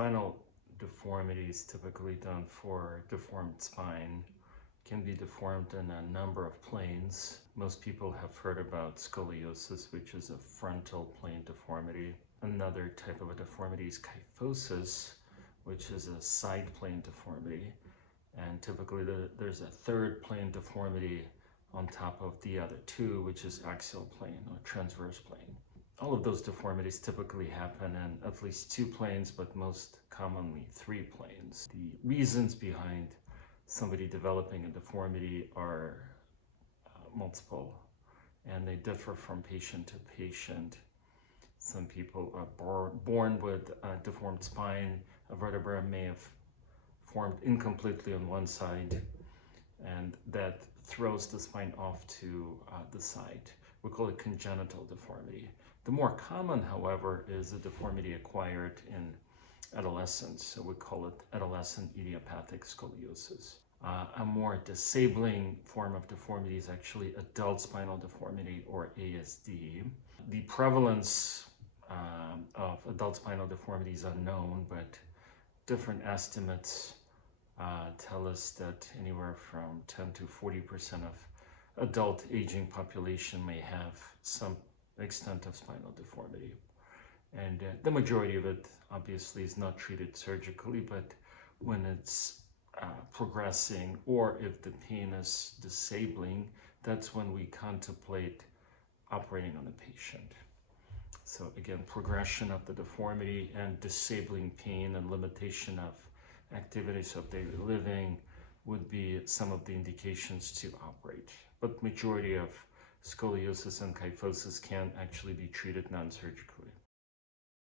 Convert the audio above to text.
Spinal deformities, typically done for deformed spine, can be deformed in a number of planes. Most people have heard about scoliosis, which is a frontal plane deformity. Another type of a deformity is kyphosis, which is a side plane deformity. And typically there's a third plane deformity on top of the other two, which is axial plane or transverse plane. All of those deformities typically happen in at least two planes, but most commonly three planes. The reasons behind somebody developing a deformity are multiple, and they differ from patient to patient. Some people are born with a deformed spine. A vertebra may have formed incompletely on one side, and that throws the spine off to the side. We call it congenital deformity. The more common, however, is a deformity acquired in adolescence, so we call it adolescent idiopathic scoliosis. A more disabling form of deformity is actually adult spinal deformity, or ASD. The prevalence of adult spinal deformity is unknown, but different estimates tell us that anywhere from 10 to 40% of adult aging population may have some extent of spinal deformity. And the majority of it obviously is not treated surgically, but when it's progressing, or if the pain is disabling, that's when we contemplate operating on the patient. So again, progression of the deformity and disabling pain and limitation of activities of daily living would be some of the indications to operate. But majority of scoliosis and kyphosis can actually be treated non-surgically.